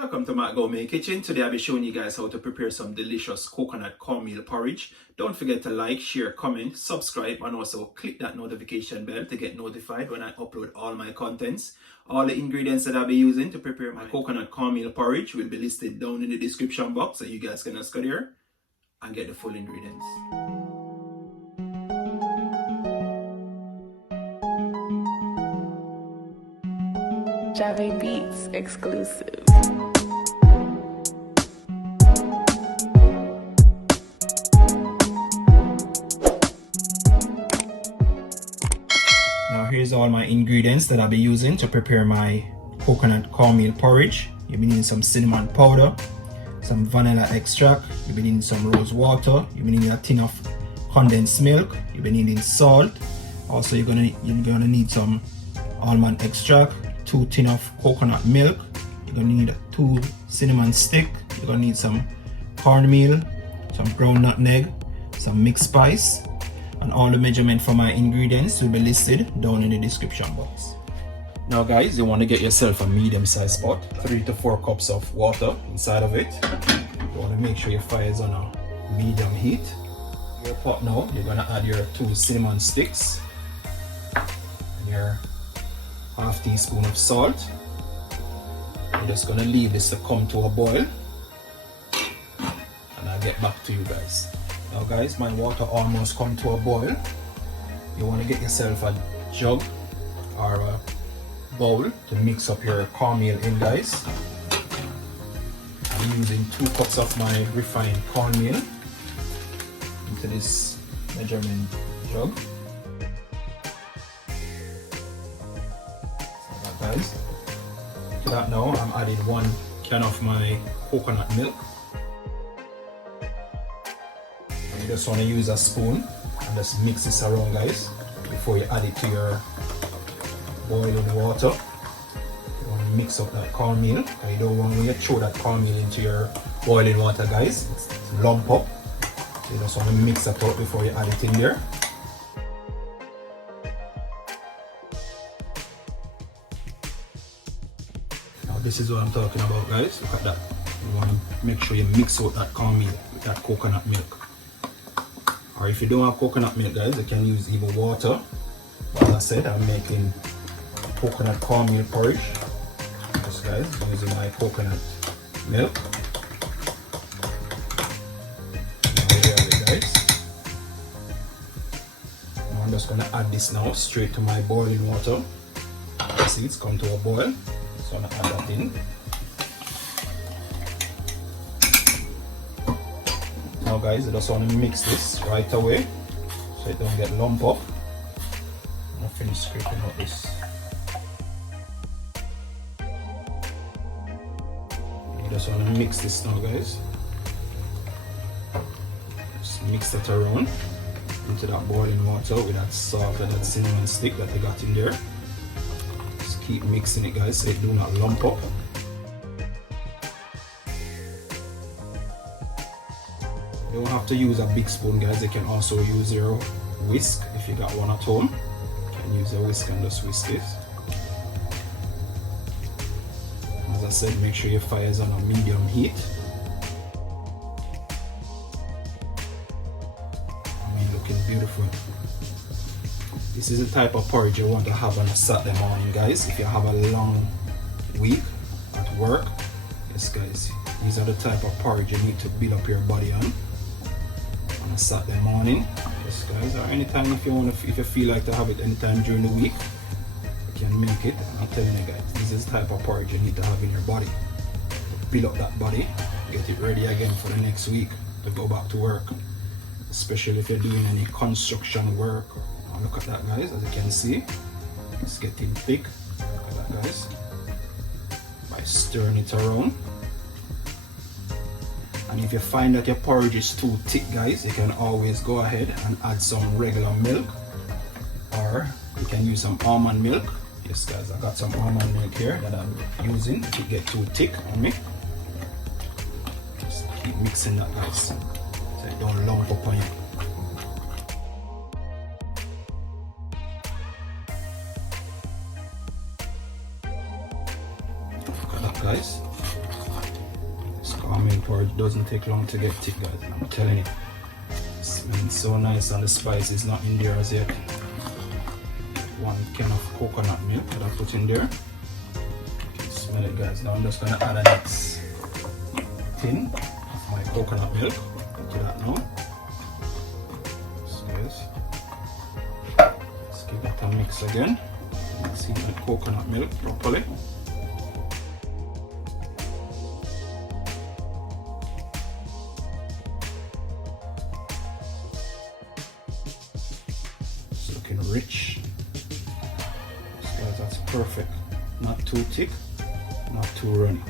Welcome to Matt Gourmet Kitchen. Today I'll be showing you guys how to prepare some delicious coconut cornmeal porridge. Don't forget to like, share, comment, subscribe, and also click that notification bell to get notified when I upload all my contents. All the ingredients that I'll be using to prepare my coconut cornmeal porridge will be listed down in the description box, so you guys can just go there and get the full ingredients. Jave Beats exclusive. Now here's all my ingredients that I'll be using to prepare my coconut cornmeal porridge. You'll be needing some cinnamon powder, some vanilla extract, you'll be needing some rose water, you'll be needing a tin of condensed milk, you'll be needing salt. Also you're gonna need some almond extract, 2 tin of coconut milk, you're gonna need 2 cinnamon stick, you're gonna need some cornmeal, some ground nutmeg, some mixed spice, and all the measurement for my ingredients will be listed down in the description box. Now guys, you want to get yourself a medium sized pot, 3 to 4 cups of water inside of it. You want to make sure your fire is on a medium heat. Your pot now, you're gonna add your 2 cinnamon sticks and your half teaspoon of salt. I'm just gonna leave this to come to a boil and I'll get back to you guys. Now guys, my water almost come to a boil. You want to get yourself a jug or a bowl to mix up your cornmeal in, guys. I'm using 2 cups of my refined cornmeal into this measurement jug. Guys, to that now I'm adding 1 can of my coconut milk. You just want to use a spoon and just mix this around, guys, before you add it to your boiling water. You want to mix up that cornmeal, and you don't want, when you throw that cornmeal into your boiling water, guys, it's lump up. So you just want to mix that out before you add it in there. This is what I'm talking about, guys. Look at that. You want to make sure you mix out that cornmeal with that coconut milk. Or if you don't have coconut milk, guys, you can use even water. But as I said, I'm making coconut cornmeal porridge. Yes, guys, using my coconut milk. Now here it, guys. Now I'm just going to add this now straight to my boiling water. See, it's come to a boil. So I'm going to add that in. Now guys, I just want to mix this right away so it don't get lump up. I'm going to finish scraping out this. I just want to mix this now, guys. Just mix that around into that boiling water with that salt and that cinnamon stick that I got in there. Keep mixing it, guys, so it do not lump up. You don't have to use a big spoon, guys. You can also use your whisk if you got one at home. You can use a whisk and just whisk it. As I said, make sure your fire is on a medium heat. I mean, looking beautiful. This is the type of porridge you want to have on a Saturday morning, guys. If you have a long week at work, yes guys, these are the type of porridge you need to build up your body on a Saturday morning. Yes guys, or anytime if you feel like to have it anytime during the week, you can make it. I'm telling you guys, this is the type of porridge you need to have in your body. Build up that body, get it ready again for the next week to go back to work. Especially if you're doing any construction work. Look at that, guys, as you can see, it's getting thick. Look at that, guys, by stirring it around. And if you find that your porridge is too thick, guys, you can always go ahead and add some regular milk, or you can use some almond milk. Yes guys, I got some almond milk here that I'm using if it get too thick on me. Just keep mixing that, guys, so it don't lump up on you. Look at that, guys. Cornmeal porridge doesn't take long to get thick, guys. I'm telling you. It smells so nice, and the spice is not in there as yet. 1 can of coconut milk that I put in there. Smell it, guys. Now I'm just gonna add a next tin of my coconut milk to that now. Let's give that a mix again. Mix in the coconut milk properly. It's looking rich. Guys, that's perfect. Not too thick, not too runny.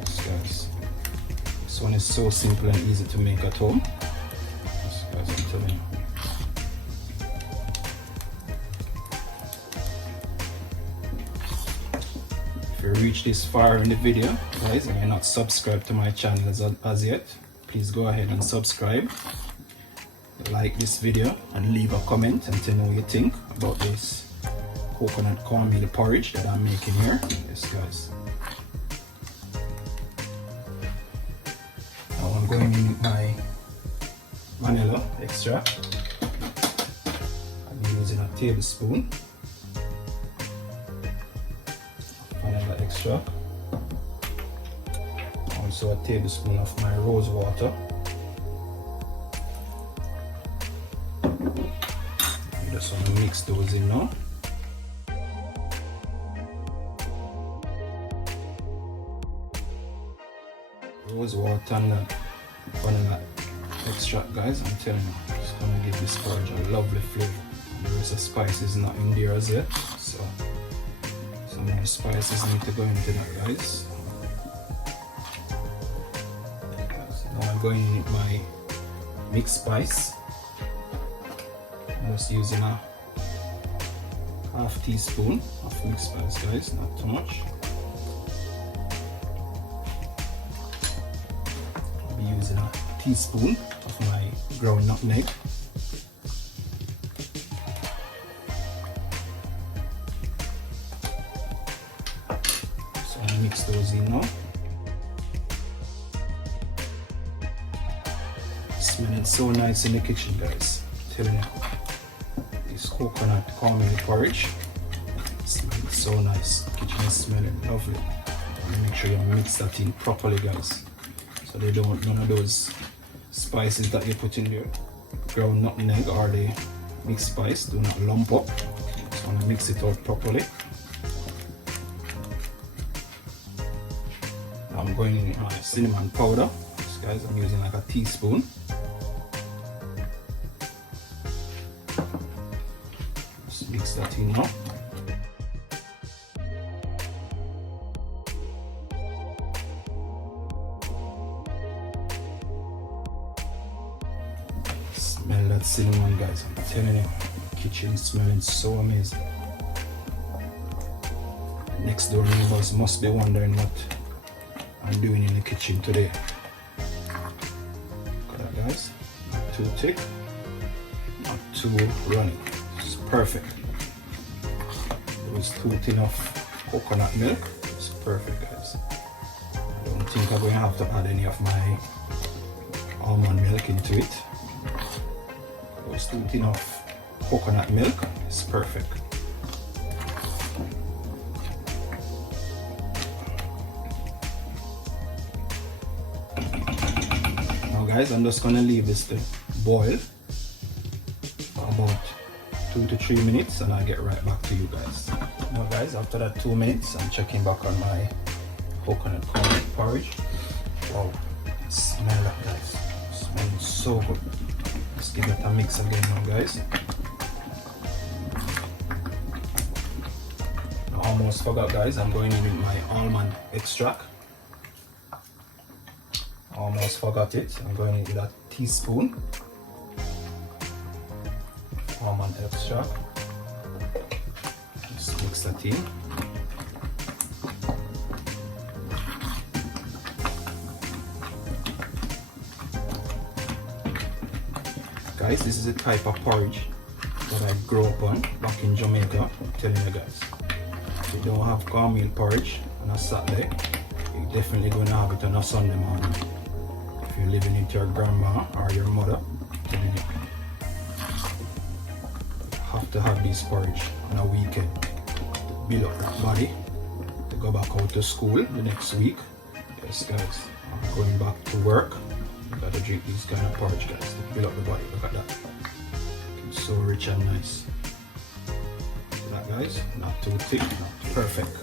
Yes, guys. This one is so simple and easy to make at home. Yes, guys, I'm telling you. If you reach this far in the video, guys, and you're not subscribed to my channel as yet, please go ahead and subscribe. Like this video and leave a comment and tell me what you think about this coconut cornmeal porridge that I'm making here. Yes, guys. Now I'm going in with my vanilla extract. I'm using a tablespoon of vanilla extract. Also a tablespoon of my rose water. Just want to mix those in now. Rose water and that vanilla extract, guys, I'm telling you, it's going to give this porridge a lovely flavor. The rest of spices not in there as yet, so some more spices need to go into that, guys. Now I'm going in with my mixed spice. I'm just using a half teaspoon of mixed spice, guys, not too much. I'll be using a teaspoon of my ground nutmeg. So I'll mix those in now. Smelling so nice in the kitchen, guys. I'm telling you. Coconut cornmeal porridge. It smells so nice. The kitchen is smelling lovely. And make sure you mix that in properly, guys, so they don't, none of those spices that you put in there, ground nutmeg or the mixed spice, do not lump up. Just want to mix it out properly. Now I'm going in with my cinnamon powder. Yes, guys, I'm using like a teaspoon. Mix that in now. Smell that cinnamon, guys, I'm telling you, the kitchen is smelling so amazing. Next door neighbors must be wondering what I'm doing in the kitchen today. Look at that, guys, not too thick, not too runny, it's perfect. It's too thin of coconut milk. It's perfect, guys. I don't think I'm going to have to add any of my almond milk into it. It's too thin of coconut milk. It's perfect. Now, guys, I'm just going to leave this to boil for about 2 to 3 minutes and I'll get right back to you guys. Now, guys, after that 2 minutes, I'm checking back on my coconut cornmeal porridge. Wow, smell that, guys. It smells so good. Let's give it a mix again now, guys. I almost forgot, guys, I'm going in with my almond extract. Almost forgot it. I'm going in with a teaspoon almond extract. Just mix that in. Guys, this is a type of porridge that I grew up on back in Jamaica. I'm telling you guys, if you don't have cornmeal porridge on a Saturday, you're definitely gonna have it on a Sunday morning. If you're living with your grandma or your mother, then you have to have this porridge on a weekend to build up that body to go back out to school the next week. Yes guys, I'm going back to work. You gotta drink this kind of porridge guys to build up the body. Look at that. It's so rich and nice. That guys, not too thick, not too perfect.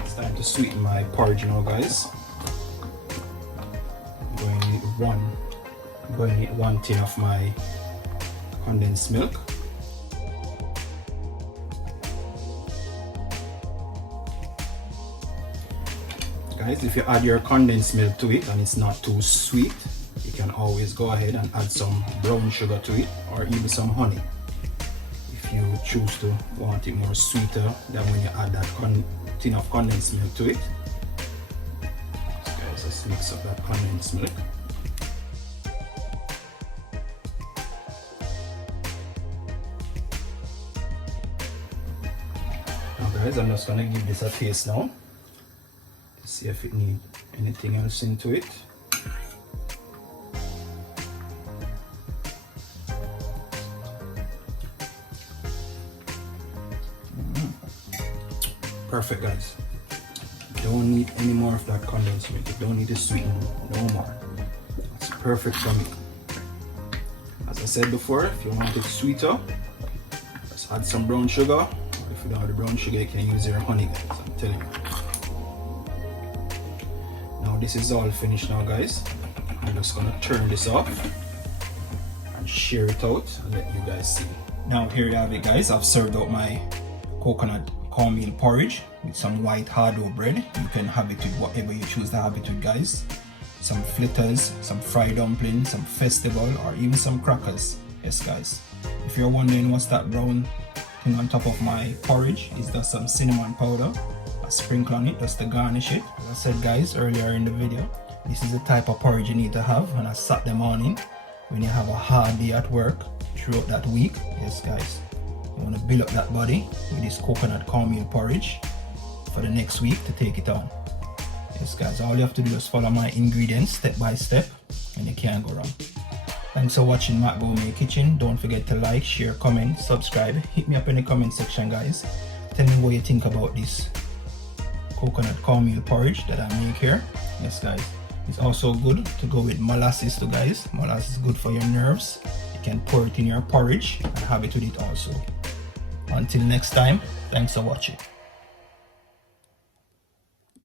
It's time to sweeten my porridge now guys. I'm going to need one tin of my condensed milk. Guys, if you add your condensed milk to it and it's not too sweet, you can always go ahead and add some brown sugar to it or even some honey. If you choose to want it more sweeter than when you add that tin of condensed milk to it. So guys, let's mix up that condensed milk. Now guys, I'm just gonna give this a taste now to see if it needs anything else into it. Perfect guys. Don't need any more of that condensed milk. You don't need to sweeten no more. It's perfect for me. As I said before, if you want it sweeter, just add some brown sugar. Or if you don't have the brown sugar, you can use your honey guys, I'm telling you. Now this is all finished now guys. I'm just gonna turn this off and share it out and let you guys see. Now here you have it guys. I've served out my coconut cornmeal porridge with some white hard dough bread. You can have it with whatever you choose to have it with guys. Some fritters, some fried dumplings, some festival, or even some crackers. Yes guys. If you're wondering what's that brown thing on top of my porridge, is that some cinnamon powder. I sprinkle on it just to garnish it. As I said guys earlier in the video, this is the type of porridge you need to have on a Saturday morning when you have a hard day at work throughout that week. Yes guys. You want to build up that body with this coconut cornmeal porridge for the next week to take it on. Yes guys, all you have to do is follow my ingredients step by step and you can't go wrong. Thanks for watching Matt Gourmet Kitchen. Don't forget to like, share, comment, subscribe. Hit me up in the comment section guys. Tell me what you think about this coconut cornmeal porridge that I make here. Yes guys, it's also good to go with molasses too guys. Molasses is good for your nerves. You can pour it in your porridge and have it with it also. Until next time, thanks for watching.